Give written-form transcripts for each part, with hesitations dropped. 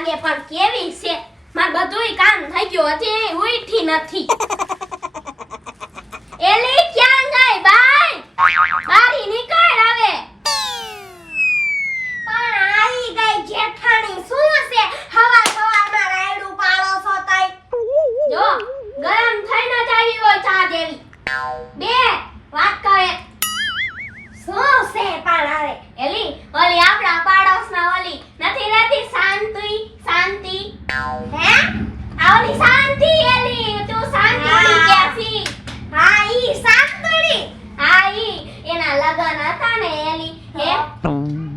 લાગે પણ કેવી છે માર બધુંય કામ થઈ ગયું હજી ઉઠી નથી એલી ક્યાં ગઈ બાઈ બારી નીકળ આવે પણ આવી ગઈ જેઠાણી શું છે હવા સવારમાં રાયડું પાડો છો તઈ જો ગરમ થઈને જ આવી હોય ચા દેવી બે વાત કરે શું છે પણ આવે એલી ઓલી આપણા પાડોશના ઓલી નથી શાંતિ શાંતિ હે ઓલી શાંતિ એલી તું શાંતિ કેસી હા ઈ શાંતિ હા ઈ એના લગન હતા ને એલી હે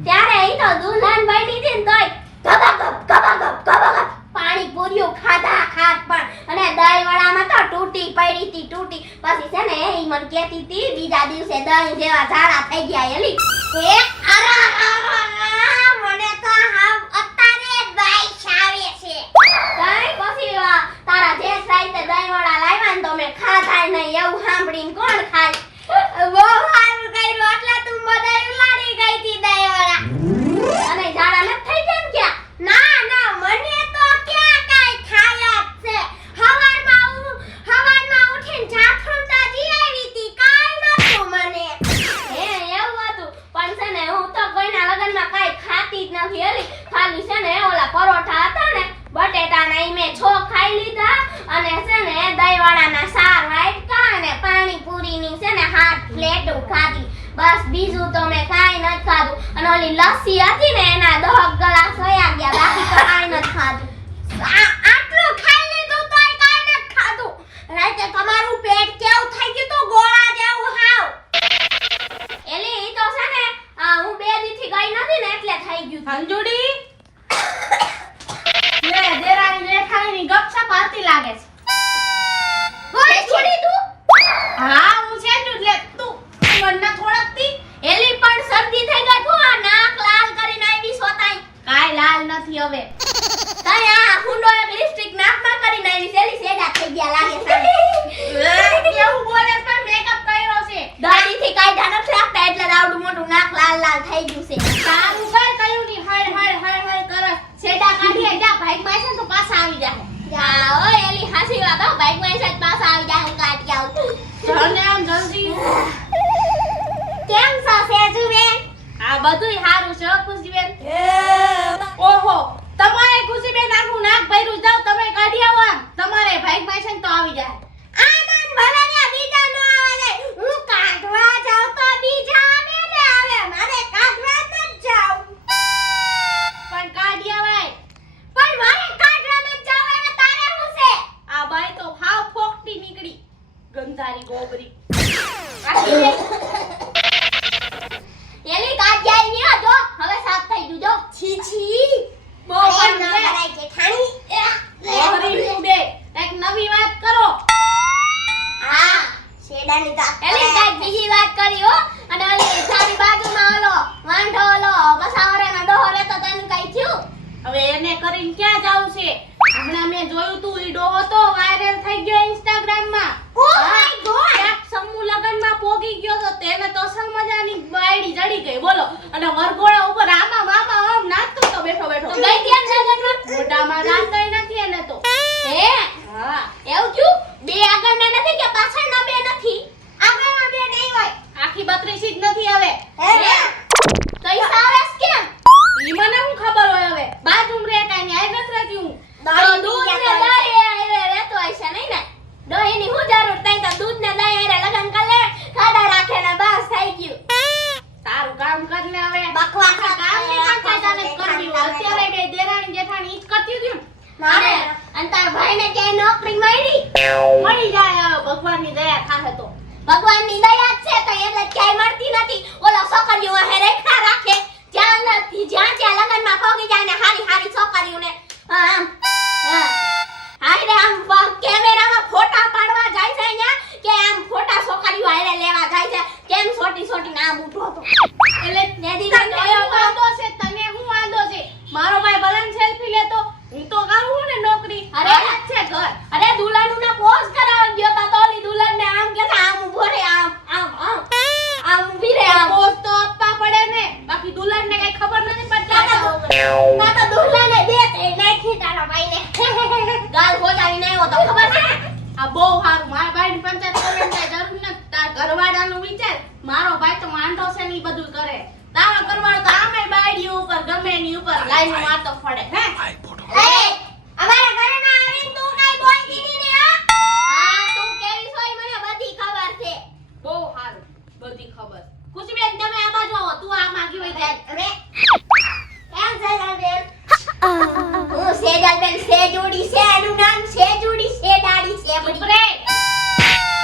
ત્યારે ઈ તો દુલ્હન બની હતી ને તોય ગબગબ પાણી પૂરીઓ ખાધા પણ અને દહીં વડામાં તો તૂટી પછી છે ને ઈ મને કહેતી હતી બીજા દિવસે દહીં જેવા ઝાડા થઈ ગયા એલી હે મને તો હાવ અત્યારે બાઈશ આવે છે તઈ પછી તારા જે સાઈતે દહીં વડા લાવ્યા ને તો મે ખાધા નહીં એવું સાંભળીને કોણ ખાય બહુ સારું કર્યું એટલે તું બધા ઉલાડી ગઈ હતી દહીં વડા અને ઝાડા ન થઈ ગયા ને ક્યાં ના મને તો ક્યાં કાઈ થાય જ છે હવારમાં ઉઠીને જાફરતા જી આવી હતી કાઈ નતું મને હે એવું હતું પણ છે ને હું તો કોઈના લગનમાં કાઈ ખાતી જ નથી એલી ખાલી છે ને ઓલા પરોઠા હતા ને બટેટાના ઈ મે છો ખાઈ લીધા અને છે ને દહીંવાળાના સાર વાટકા અને પાણીપુરીની છે ને 8 પ્લેટ ખાધી બસ બીજું તો મે કાઈ ન ખાધું અને ઓલી લસ્સી હતી ને એના 10 ગ્લાસ વયા ગયા બાકી તો કાઈ ન ખાધું આટલું ખાઈ લીધું તોય કાઈ ન ખાધું રાતે તમારું પેટ કેવું થઈ ગયું તો ગોળા જેવું હાવ એલી ઈ તો છે ને હું 2 દીથી ગઈ નથી ને એટલે થઈ ગયું અંજુડી લે દેરાની જેઠાણીની ગપસપ આતી લાગે છે બોલ છોડી તું હા હું છે જ લે તું મને થોડકતી એલી પણ શરદી થઈ ગઈ તું આ નાક લાલ કરીને આવી સોતાઈ કાઈ લાલ નથી હવે તાય આ હુંડો એક લિપસ્ટિક નાકમાં કરીને આવી સેલી સેડા થઈ ગયા લાગે છે કેવું બોલે પણ મેકઅપ કર્યો છે દાઢીથી કાઢા નથી રાખતા એટલે આવડું મોટું નાક લાલ થઈ ગયું છે સારું કર કયું ની હળ કરે સેડા કાઢી જા ભાઈમાં છે તો પાછા આવી જાય જા ઓય એલી હાસી વાત હો બાઈકમાં છે પાછા આવી જાય હું કાઢી આવું જલ્દી આમ જલ્દી કેમ છો સેજુબેન આ બધુંય હારું છે ખુશીબેન ઓહો તમારે ખુશીબેન આખું નાક ભર્યું જાવ તમે કાઢી આવો આમ તમારે ભાઈમાં છે તો આવી જાય આનંદ ભવનિયા બીજા નો આવે હું કાઢવા જાવ તો બીજા આવે ને આવે મારે કાઢવા ન જાવ પણ કાઢી આવાય પણ મારે કાઢવા ન જાવ એને તારે હું છે આ બાઈ તો હાવ ફોકટી નીકળી ગંધારી ગોબરી એલી કાઢ્યા ની હતો હવે સાફ થઈ ગયું જો છી બહુ પણ ના કરાય કે ખાણી ગોબરી નું બે એક નવી વાત કરો હા શેડાની વાત એલી કાઈ બીજી વાત કરી હો અને ઓલી તારી બાજુમાં ઓલો વાંઢો ઓલો બસાવરેના ડોહરે તો તને કઈ થયું હવે એને કરીને ક્યાં જાવ છે હમણાં મેં જોયું તું ઈ ડોહો તો વાયરલ થઈ ગયો ઇન્સ્ટાગ્રામ માં ઓ માય ગોડ એક સમૂહ લગનમાં પોગી ગયો તો તેને તો અસલ મજાની બાયડી જડી ગઈ બોલો અને વરઘોડા ઉપર આમાં મામા આમ નાચતો તો બેઠો તો ગઈ કેમ લગનમાં મોઢામાં દાંતય નથી એને તો હે હા એવું થયું બે આગળના નથી કે પાછળના બે નથી આગળના બે નહીં હોય આખી 32 જ નથી હવે હે તો ઈ સારસ કેમ ઈ મને શું ખબર હોય હવે બાજુમ રે કાઈ ની આઈ નથી રહેતી હું દૂધ ને દહીં આયરે રહેતો હશે નહીં ને દહીંની હું જરૂર તઈ તો દૂધ ને દહીં આયરે લગન કર લે ખાડા રાખે ને બસ થઈ ગયું તારું કામ કર ને હવે બકવાસ કામ ની કરતા તને કરવી હોય અત્યારે બે દેરાણી જેઠાણી ઈ જ કરતી હતી મારે અને તાર ભાઈને ક્યાંય નોકરી મળી મળી જાય હવે ભગવાનની દયા થાહે તો ભગવાનની દયા જ છે તો એટલે ક્યાંય મળતી નથી ઓલો છોકરીઓ હે રેખા રાખે જ્યાં લગનમાં પોગી જાય ને હારી છોકરીઓને આમ હાઈ રે આમ કેમેરામાં ફોટા પાડવા જાય છે અહીંયા કે આમ ફોટા છોકરીઓ હારે લેવા જાય છે કેમ છોટી નામ ઉઠો તો એટલે નેદી તને વાંધો છે તને હું વાંધો છે મારો ભાઈ ભલન સેલ્ફી લેતો હું તો કરું ને નોકરી અરે છે ઘર અરે દુલ્હનનું ના પોઝ કરાવવા ગયો તો ઓલી દુલ્હન ને આમ કે આમ ઊભો રે આમ ઊભી રે આમ પોઝ તો આપવા પડે ને બાકી દુલ્હન ને કઈ ખબર નથી પડતી ના તો દુલ્હને દે તે નાખ આ બહુ સારું મારા ભાઈ ની પંચાયત કરવાની કાંઈ જરૂર નથી તાર ઘરવાળાનું વિચાર મારો ભાઈ તો માંડો છે ને ઈ બધું કરે તારો ઘરવાળો તો આમે બાયડી ઉપર ગમે એની ઉપર લાઈન મારતો ફડે હે એ અમારા ઘરમાં આવીને તું કાઈ બોલતી નહીં ને હા તું કેવી સોય મને બધી ખબર છે બહુ સારું બધી ખબર ખુશીબેન તમે આ બાજુ આવો તું આ માગી વઈ જાય અરે કેમ છે બેન હું સેજલબેન સેજુડી છે એનું નામ સેજુડી સેડાડી છે ચૂપ બડી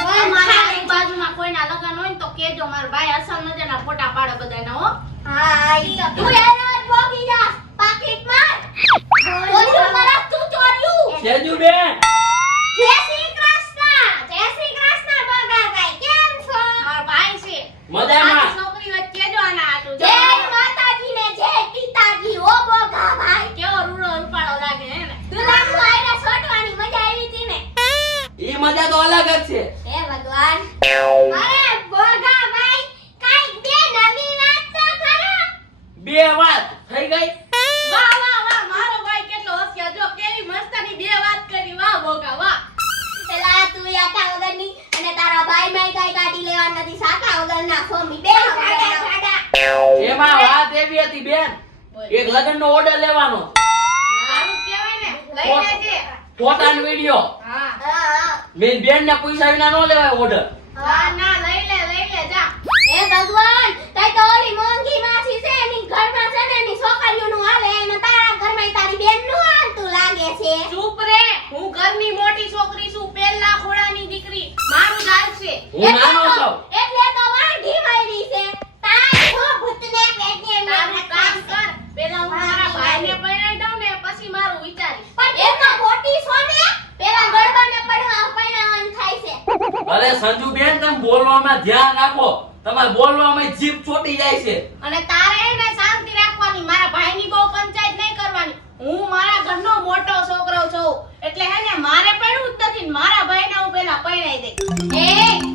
રે મારા આજુબાજુમાં કોઈના લગન હોય ને તો કેજો મારો ભાઈ અસલ મજાના ફોટા પાડે બધાના હો હા ઈ તો તું એનો બોગી જા પાકીટ માર ઓછું કરસ તું ચોર્યું સેજુબેન જય શ્રી કૃષ્ણ બગાભાઈ કેમ છો મારો ભાઈ છે મજામાં આ છોકરી વચ્ચે કેજો આના આટું જય માતાજી ને જય પિતાજી ઓ બગાભાઈ કેવો રૂડો રૂપાળો લાગે હે ને તું લાગુ આયરા છોટવાની મજા આવી હતી ને ઈ મજા તો અલગ જ છે હે ભગવાન અરે બગાભાઈ કાઈ બે નવી વાત તો કરો બે વાત થઈ ગઈ વાહ વાહ વાહ મારો ભાઈ કેટલો હોશિયાર જો કેવી મસ્તની બે વાત કરી વાહ બોગા વાહ એલા તું યાટા વગરની અને તારા ભાઈ મેં કાઈ કાઢી લેવા નથી સાકા વગરના ફોમી બે સાડા એમાં વાત એવી હતી બેન એક લગ્નનો ઓર્ડર લેવાનો સારું કહેવાય ને લઈ લેજે ફોટાનો વિડિયો હા હા મેં બેન ને પૈસા વિના નો લેવાય ઓર્ડર હા ના લઈ લે જા હે ભગવાન તઈ તો ઓલી મોંઘી માસી છે એની ઘરમાં છે ને એની છોકરીઓનું હાલે એમાં તારા ઘરમાં તારી બેનનું હાલતું લાગે છે ચૂપ રે હું ઘરની મોટી છોકરી છું પેલા ખોડાની દીકરી મારું ગાલ છે હું નાનો છું એટલે તો વાંઢી મારી છે તારી હો ભૂતને પેટને તારું કામ કર પેલા હું મારા ભાઈને પરણાઈ દઉં ને પછી મારું વિચારીશ પણ એ તો મોટી છો ને પેલા ગરબાને પરણાવવાનું થાય છે અરે સંજુ બેન તમે બોલવામાં ધ્યાન રાખો તમારે બોલવામાં જીભ ચોટી જાય છે અને તારે એને શાંતિ રાખવાની મારા ભાઈની બહુ પંચાયત નહીં કરવાની હું મારા ઘરનો મોટો છોકરો છું એટલે હે ને મારે પરણવું જ નથી ને મારા ભાઈને હું પેલા પરણાઈ દઈ એ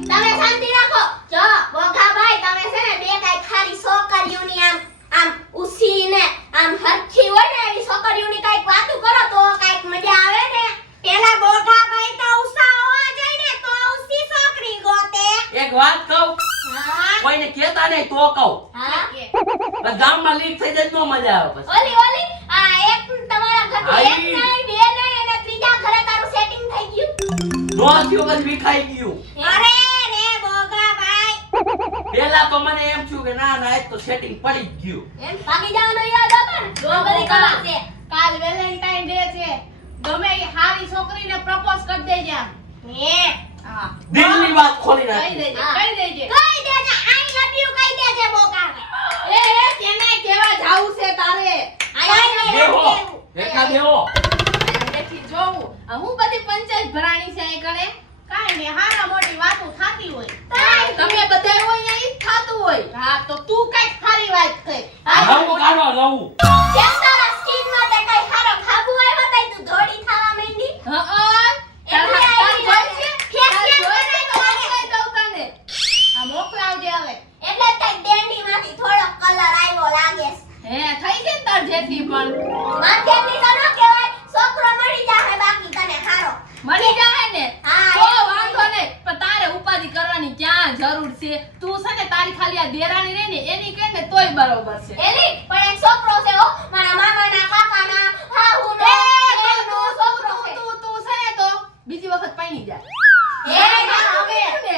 તમે શાંતિ રાખો જો બોઘાભાઈ તમે છે ને બે કાઈ ખાલી છોકરીઓની આમ ઉસીને આમ હરખી હોય ને એવી છોકરીઓની કાઈક વાતો કરો તો કાઈક મજા આવે ને પેલા બોઘાભાઈ તો ઉસા હોવા જોઈએ ને તો ઉસી છોકરી ગોતે એક વાત કહું હા કોઈને કહેતા નહીં તો કહું હા કે ગામમાં લીક થઈ જાય તો નો મજા આવે પછી ઓલી આ એક તમારા ઘરથી એક આઈ. નહીં બે નહીં અને ત્રીજા ઘરે તારું સેટિંગ થઈ ગયું નો થયું પછી વિખાઈ ગયું અરે રે બોઘાભાઈ પેલા તો મને એમ થયું કે ના ના એ તો સેટિંગ પડી જ ગયું એમ ભાગી જવાનો યાદ હતો ને જો આ બધી બોઘા, કલા છે કાલ વેલેન્ટાઇન ડે છે ગમે એ હારી છોકરીને પ્રપોઝ કરી દેજે આમ હે હા દિલની વાત ખોલી કહી નાખી દેજે હા. કહી દેજે કઈ દેજે આઈ લવ યુ કઈ દેજે બોઘાભાઈ એ તેને કેવા જાવું છે તારે આઈ લવ બેહો યુ રેખા બેહો બેઠી જોવું આ હું બધી પંચાયત ભરાણી છે અહીં કણે કાઈ ને હારા મોટી વાતો થાતી હોય કાંઈ તમે બધા હોય અહીંયા ઈ જ થાતું હોય હા તો તું કઈક ખારી વાત થઈ નવું કાઢો નવું કેમ તારા સ્કિન માટે કઈ ખારો ખાબુ આવ્યો તઈ તું ધોડી થાવા માંડી હા એટલે આવી જાય છે. ફેશિયલ કરે તો તને આ મોકલાવજે હવે એટલે તઈ ડેન્ડીમાંથી થોડો કલર આવ્યો લાગે છે હે થઈ ગઈ તાર જેટલી પણ માધ્યમની તો ન કહેવાય છોકરો મળી જાહે બાકી તને ખારો મળી જાય ને હા, તો એ વાંધો નહીં પણ તારે ઉપાધિ કરવાની ક્યાં જરૂર છે તું છે ને તારી ખાલી આ દેરાણી રહે ને એની કહે ને તોય બરોબર છે એલી પણ એક છોકરો છે હો મારા મામાના કાકાના હાહુનો એનો છોકરો છે તું છે ને તો બીજી વખત પૈણી જા એ ના હવે ને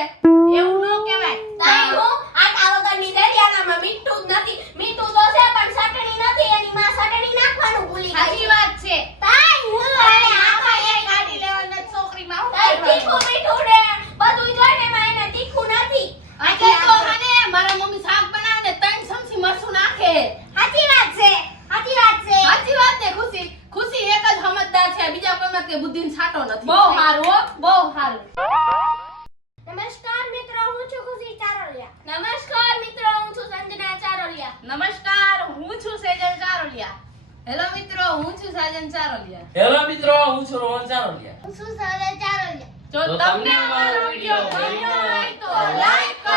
એવું ન કહેવાય તાઈ હું આટા વગરની દરિયાનામાં મીઠું જ નથી મીઠું તો છે પણ ચટણી નથી એની માં ચટણી નાખવાનું ભૂલી સાચી ગઈ વાત છે તાઈ હું અરે અરે આમાં આમાં એક ગાડી લેવાના છોકરીમાં હું તાઈ કરવાનું? તીખું મીઠું ને બધું જોઈને માં એને તીખું નથી એટલે તો મને મારા મમ્મી શાક બનાવે ને 3 ચમચી મરચું નાખે સાચી વાત છે સાચી વાત છે સાચી વાત ને ખુશી ખુશી એક જ સમજદાર છે બીજા કોઈમાં કે બુદ્ધિનો છાંટો નથી બહુ સારું હો બહુ સારું નમસ્કાર મિત્રો હું છું ખુશી ચારોલિયા નમસ્કાર મિત્રો હું છું સંજના ચારોલિયા નમસ્કાર હું છું સેજલ ચારોલિયા હેલો મિત્રો હું છું સાજન ચારોલિયા હેલો મિત્રો હું છું રોહન ચારોલિયા હું છું સજલ ચારોલિયા જો તમને અમારો વિડિયો ગમ્યો હોય તો લાઈક કરો